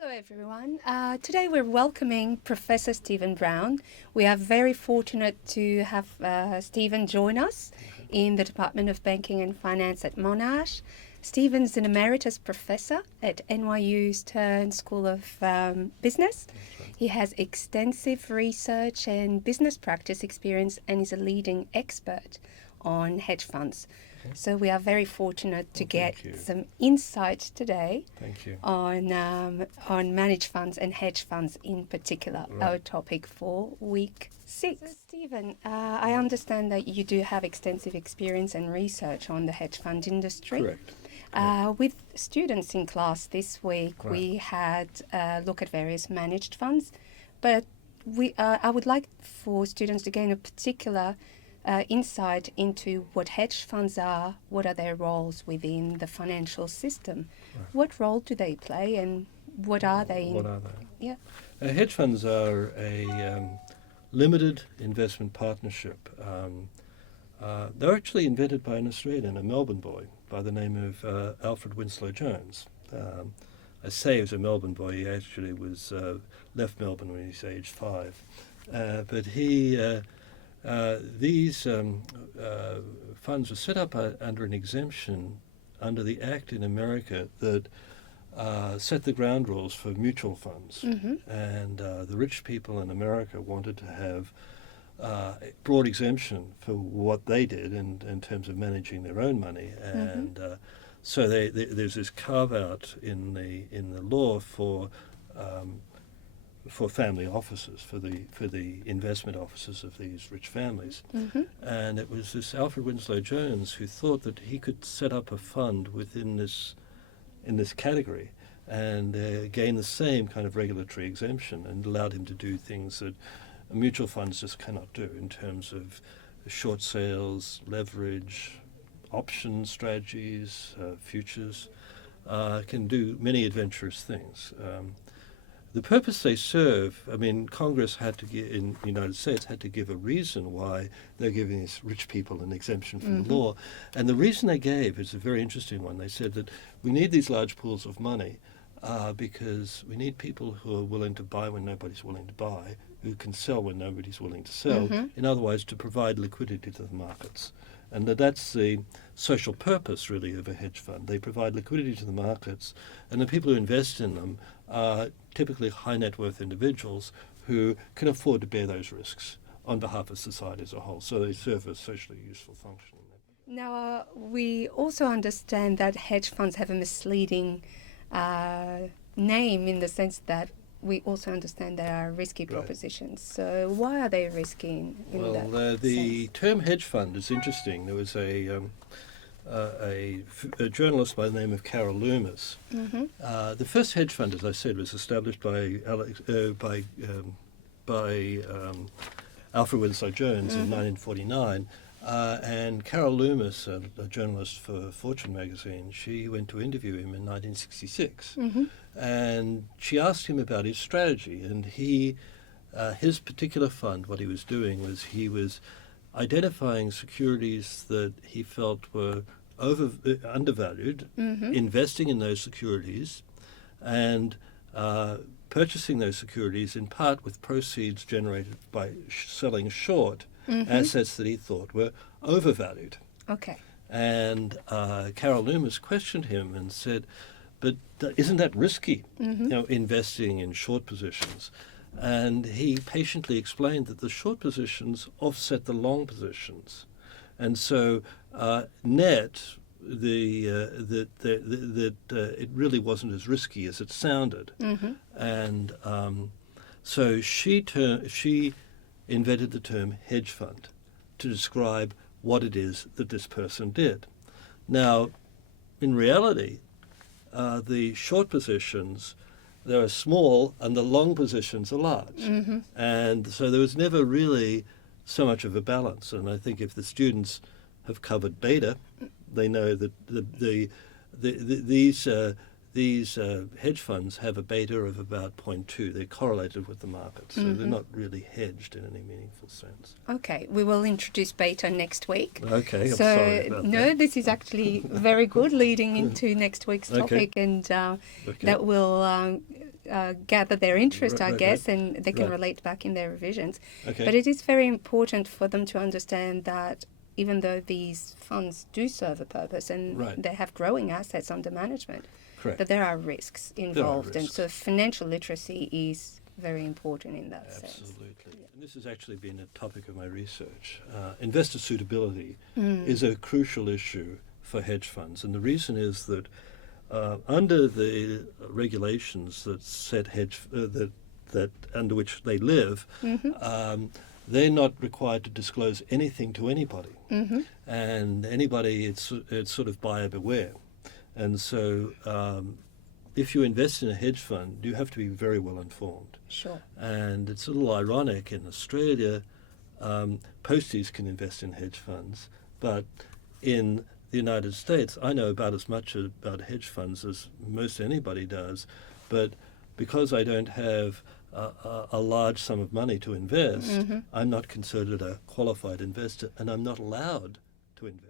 Hello everyone. Today we're welcoming Professor Stephen Brown. We are very fortunate to have Stephen join us in the Department of Banking and Finance at Monash. Stephen's an emeritus professor at NYU Stern School of Business. He has extensive research and business practice experience and is a leading expert on hedge funds. So we are very fortunate to get some insights today Thank you. on managed funds and hedge funds in particular, our topic for week 6. So Stephen, I understand that you do have extensive experience and research on the hedge fund industry. Correct. With students in class this week, we had a look at various managed funds, but I would like for students to gain a particular insight into what hedge funds are, what are their roles within the financial system, what role do they play, and what are they? What are they? Yeah. Hedge funds are a limited investment partnership. They're actually invented by an Australian, a Melbourne boy, by the name of Alfred Winslow Jones. I say he was a Melbourne boy. He actually was left Melbourne when he was aged 5. But these funds were set up under an exemption under the Act in America that set the ground rules for mutual funds. And the rich people in America wanted to have a broad exemption for what they did in terms of managing their own money. And so there's this carve-out in the law for family offices, for the investment offices of these rich families. And it was this Alfred Winslow Jones who thought that he could set up a fund in this category and gain the same kind of regulatory exemption, and allowed him to do things that mutual funds just cannot do in terms of short sales, leverage, option strategies, futures, can do many adventurous things. The purpose they serve, I mean, Congress had to give, in the United States, had to give a reason why they're giving these rich people an exemption from the law. And the reason they gave is a very interesting one. They said that we need these large pools of money because we need people who are willing to buy when nobody's willing to buy, who can sell when nobody's willing to sell, in other words, to provide liquidity to the markets. And that's the social purpose, really, of a hedge fund. They provide liquidity to the markets, and the people who invest in them are typically high net worth individuals who can afford to bear those risks on behalf of society as a whole. So they serve a socially useful function. Now, we also understand that hedge funds have a misleading name, in the sense that we also understand there are risky propositions. So why are they risky the term hedge fund is interesting. There was a journalist by the name of Carol Loomis. The first hedge fund, as I said, was established by Alfred Winslow Jones in 1949. And Carol Loomis, a journalist for Fortune magazine, she went to interview him in 1966. And she asked him about his strategy. And his particular fund, what he was doing was he was identifying securities that he felt were undervalued, investing in those securities, and purchasing those securities in part with proceeds generated by selling short assets that he thought were overvalued. Okay. And Carol Loomis questioned him and said, but isn't that risky, investing in short positions? And he patiently explained that the short positions offset the long positions. And so net, it really wasn't as risky as it sounded. And so she invented the term hedge fund to describe what it is that this person did. Now, in reality, the short positions, they're small, and the long positions are large. And so there was never really so much of a balance. And I think if the students have covered beta, they know that these hedge funds have a beta of about 0.2. They're correlated with the market, so they're not really hedged in any meaningful sense. Okay, we will introduce beta next week. Okay, I'm sorry about that. This is actually very good leading into next week's topic, and that will gather their interest, I Right. guess, and they can Right. relate back in their revisions. Okay. But it is very important for them to understand that even though these funds do serve a purpose and Right. they have growing assets under management, Correct. that there are risks involved. And risks. so financial literacy is very important in that sense. Absolutely. And this has actually been a topic of my research. Investor suitability Mm. is a crucial issue for hedge funds. And the reason is that under the regulations that set that under which they live, they're not required to disclose anything to anybody. Mm-hmm. And anybody, it's sort of buyer beware. And so if you invest in a hedge fund, you have to be very well informed. Sure. And it's a little ironic in Australia, posties can invest in hedge funds, but in the United States, I know about as much about hedge funds as most anybody does, but because I don't have a large sum of money to invest, I'm not considered a qualified investor, and I'm not allowed to invest.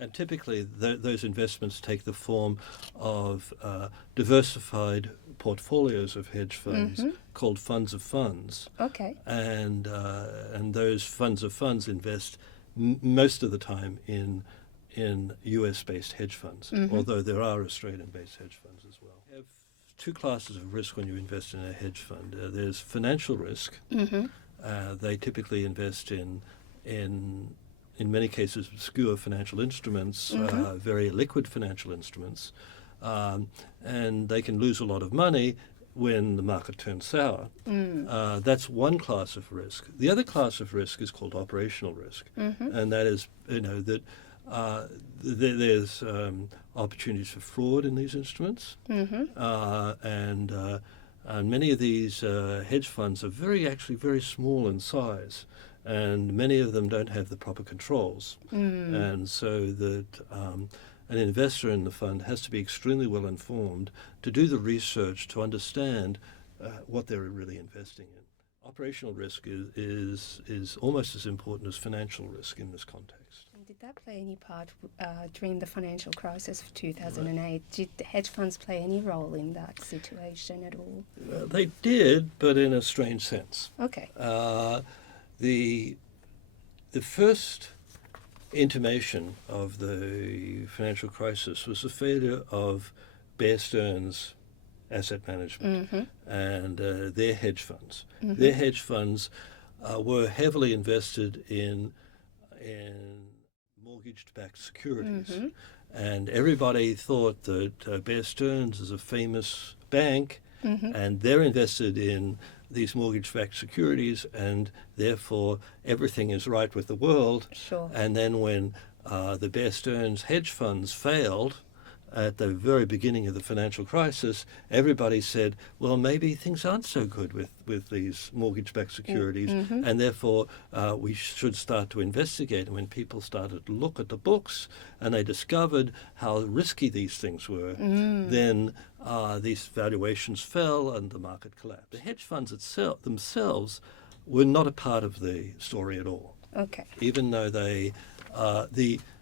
And typically, those investments take the form of diversified portfolios of hedge funds called funds of funds. Okay. And those funds of funds invest most of the time in US-based hedge funds, although there are Australian-based hedge funds as well. You have two classes of risk when you invest in a hedge fund. There's financial risk. They typically invest in many cases obscure financial instruments, very liquid financial instruments, and they can lose a lot of money when the market turns sour. That's one class of risk. The other class of risk is called operational risk, and that is, that there's opportunities for fraud in these instruments, and many of these hedge funds are actually very small in size, and many of them don't have the proper controls, and so that an investor in the fund has to be extremely well informed to do the research to understand what they're really investing in. Operational risk is almost as important as financial risk in this context. And did that play any part during the financial crisis of 2008? Did the hedge funds play any role in that situation at all? They did, but in a strange sense. Okay. The first intimation of the financial crisis was the failure of Bear Stearns Asset Management and their hedge funds. Their hedge funds were heavily invested in mortgage-backed securities, and everybody thought that Bear Stearns is a famous bank, and they're invested in these mortgage-backed securities, and therefore everything is right with the world. Sure. And then when the Bear Stearns hedge funds failed at the very beginning of the financial crisis, everybody said, well, maybe things aren't so good with these mortgage-backed securities, and therefore we should start to investigate. And when people started to look at the books and they discovered how risky these things were, then these valuations fell and the market collapsed. The hedge funds themselves were not a part of the story at all. Okay. Even though the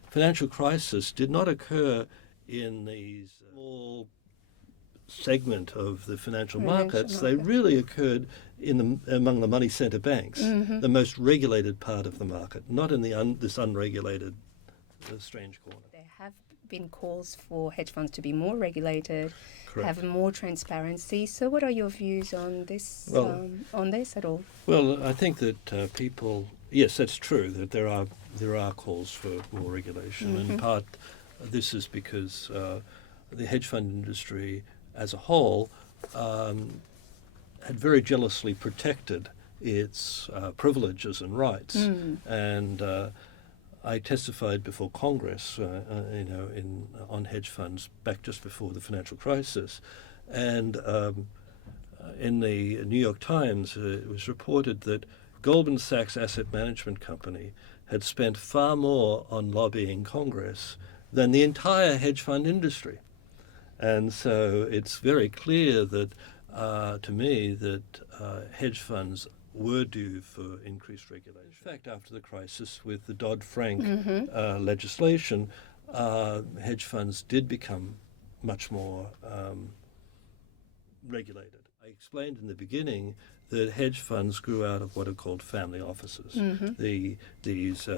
financial crisis did not occur in these small segment of the financial markets, they really occurred among the money center banks, the most regulated part of the market, not in this unregulated strange corner. There have been calls for hedge funds to be more regulated, have more transparency. So what are your views on this, on this at all? Well, I think that people, yes, that's true, that there are calls for more regulation. In part, this is because the hedge fund industry as a whole had very jealously protected its privileges and rights. And I testified before Congress, on hedge funds back just before the financial crisis. And in the New York Times, it was reported that Goldman Sachs Asset Management Company had spent far more on lobbying Congress than the entire hedge fund industry. And so it's very clear that, to me, that hedge funds were due for increased regulation. In fact, after the crisis with the Dodd-Frank legislation, hedge funds did become much more regulated. I explained in the beginning that hedge funds grew out of what are called family offices. These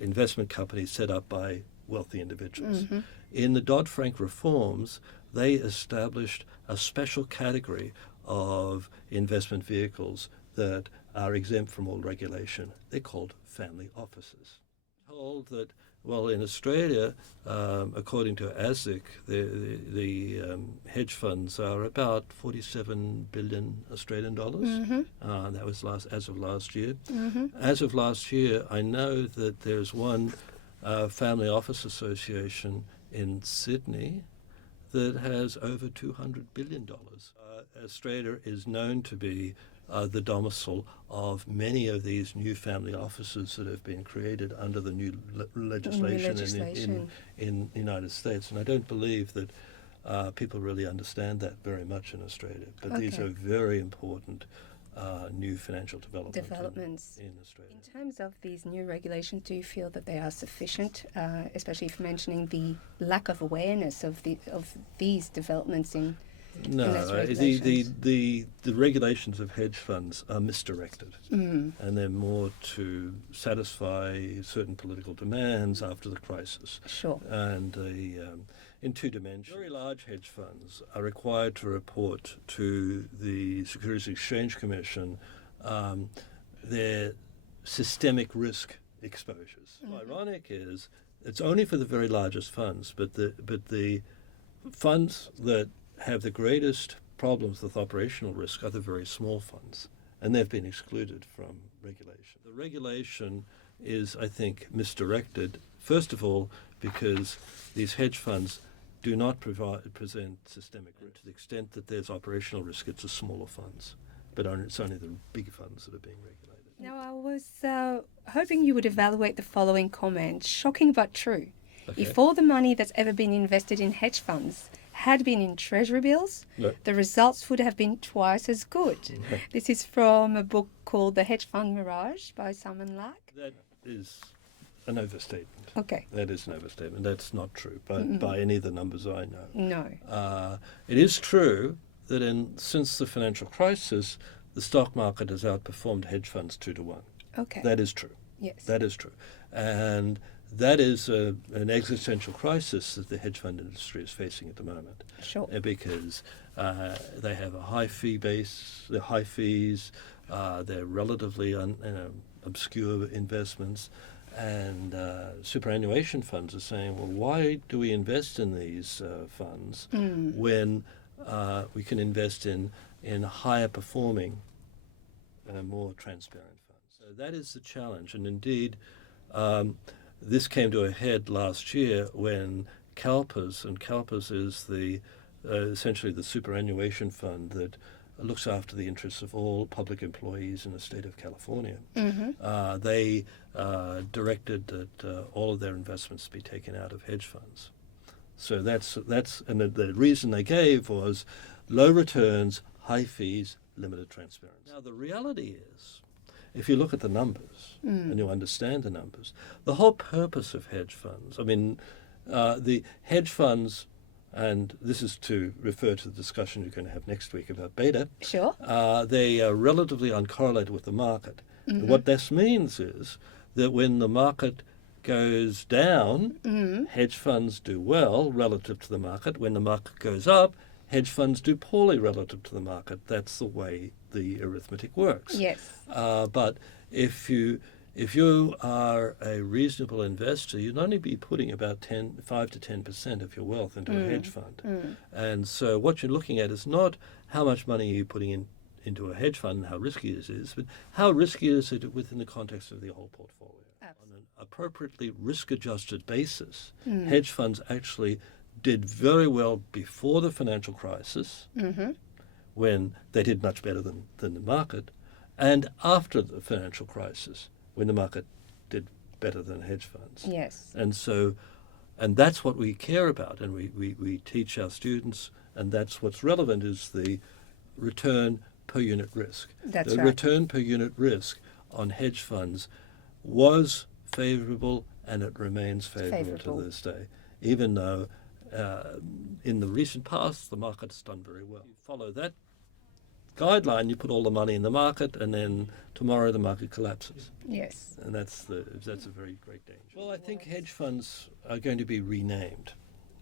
investment companies set up by wealthy individuals. In the Dodd-Frank reforms, they established a special category of investment vehicles that are exempt from all regulation. They're called family offices. Told that, well, in Australia, according to ASIC, the hedge funds are about 47 billion Australian dollars. That was as of last year. As of last year, I know that there's one family office association in Sydney that has over $200 billion. Australia is known to be the domicile of many of these new family offices that have been created under the new legislation in the United States. And I don't believe that people really understand that very much in Australia. But these are very important new financial developments in Australia. In terms of these new regulations, do you feel that they are sufficient, especially if mentioning the lack of awareness of these developments in No, the regulations of hedge funds are misdirected, and they're more to satisfy certain political demands after the crisis. Sure. And in two dimensions. Very large hedge funds are required to report to the Securities Exchange Commission their systemic risk exposures. Ironic is it's only for the very largest funds, but the funds that have the greatest problems with operational risk are the very small funds, and they've been excluded from regulation. The regulation is, I think, misdirected, first of all, because these hedge funds do not present systemic risk. To the extent that there's operational risk, it's the smaller funds, but it's only the big funds that are being regulated. Now, I was hoping you would evaluate the following comment, shocking but true. Okay. If all the money that's ever been invested in hedge funds had been in treasury bills, the results would have been twice as good. This is from a book called The Hedge Fund Mirage by Simon Lack. That is an overstatement. Okay. That is an overstatement. That's not true by any of the numbers I know. No. It is true that since the financial crisis, the stock market has outperformed hedge funds 2-1. Okay. That is true. Yes. That is true. And that is an existential crisis that the hedge fund industry is facing at the moment. Sure. Because they have a high fee base, they're high fees, they're relatively obscure investments, and superannuation funds are saying, well, why do we invest in these funds when we can invest in higher performing, more transparent funds? So that is the challenge, and indeed, this came to a head last year when CalPERS, and CalPERS is essentially the superannuation fund that looks after the interests of all public employees in the state of California. They directed that all of their investments be taken out of hedge funds. So that's and the reason they gave was low returns, high fees, limited transparency. Now the reality is, if you look at the numbers and you understand the numbers, the whole purpose of hedge funds, the hedge funds, and this is to refer to the discussion you're going to have next week about beta. Sure. They are relatively uncorrelated with the market. And what this means is that when the market goes down, hedge funds do well relative to the market. When the market goes up, hedge funds do poorly relative to the market. That's the way the arithmetic works. Yes. But if you are a reasonable investor, you'd only be putting about 5 to 10% of your wealth into a hedge fund. And so what you're looking at is not how much money you're putting into a hedge fund and how risky it is, but how risky is it within the context of the whole portfolio. On an appropriately risk-adjusted basis, hedge funds actually did very well before the financial crisis, when they did much better than the market, and after the financial crisis, when the market did better than hedge funds. Yes. And that's what we care about, and we teach our students, and that's what's relevant is the return per unit risk. That's the right. return per unit risk on hedge funds was favourable, and it remains favourable to this day, even though in the recent past the market has done very well. You follow that guideline, you put all the money in the market, and then tomorrow the market collapses. Yes. And that's a very great danger. Well, I think hedge funds are going to be renamed.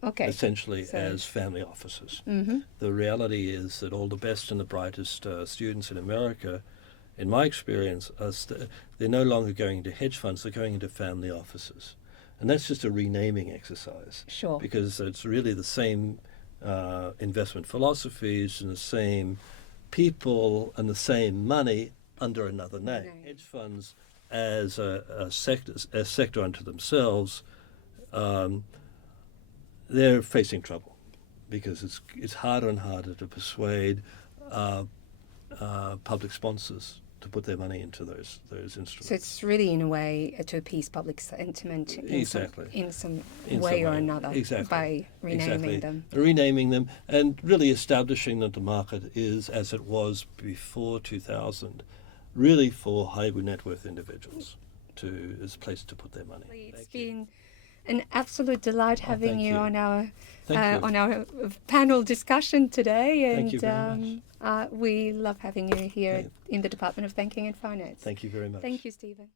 Okay. Essentially So- as family offices. Mm-hmm. The reality is that all the best and the brightest students in America, in my experience, they're no longer going into hedge funds, they're going into family offices. And that's just a renaming exercise. Sure. Because it's really the same investment philosophies and the same people and the same money under another name. Hedge funds as a sector unto themselves, they're facing trouble because it's harder and harder to persuade public sponsors to put their money into those instruments. So it's really, in a way, to appease public sentiment in some way or another by renaming them. Renaming them and really establishing that the market is, as it was before 2000, really for high net worth individuals as a place to put their money. It's been an absolute delight having you on our Thank you. panel discussion today, and Thank you very we love having you here in the Department of Banking and Finance. Thank you very much. Thank you, Stephen.